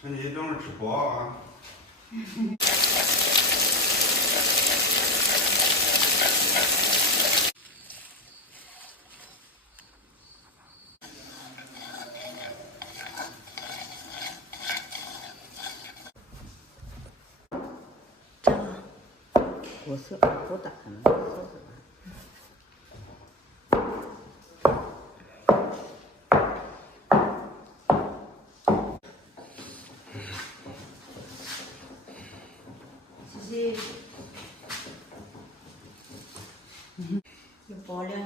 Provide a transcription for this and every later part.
趁你等会儿吃饱啊。这样。我是好大呢，少是。谢谢。又包2样。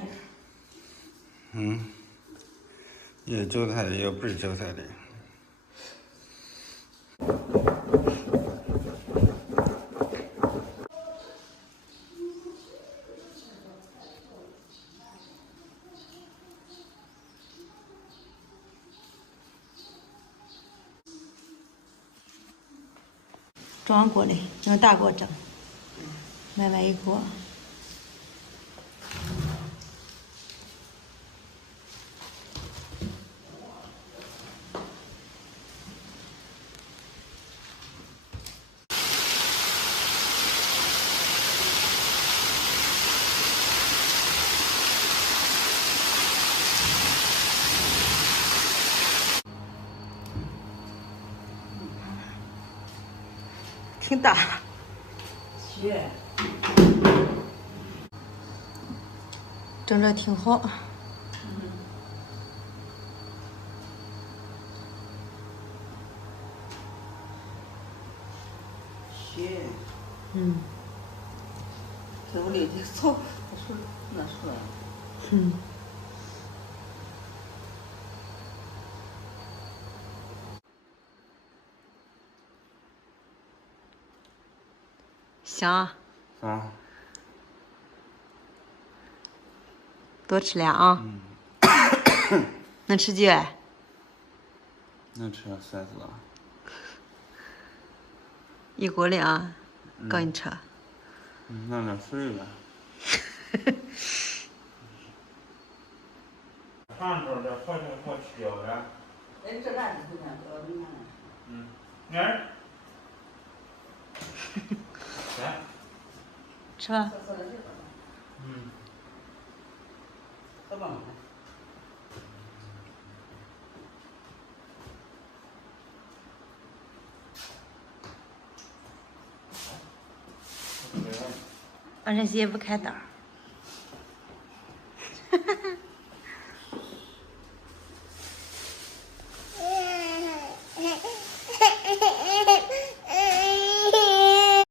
有韭菜的，也有不是韭菜的。装锅里用大锅蒸，买一锅。挺大。是。蒸着挺好。是。在屋里的草，他说那说。香啊。啊。多吃俩啊。能吃几碗？能吃3、4个。一锅里啊，够你吃。弄点水呗。尝尝这好像好吃掉了。哎，这烂的不难喝，你看。来。来。吃吧。喝吧。俺这些不开灯。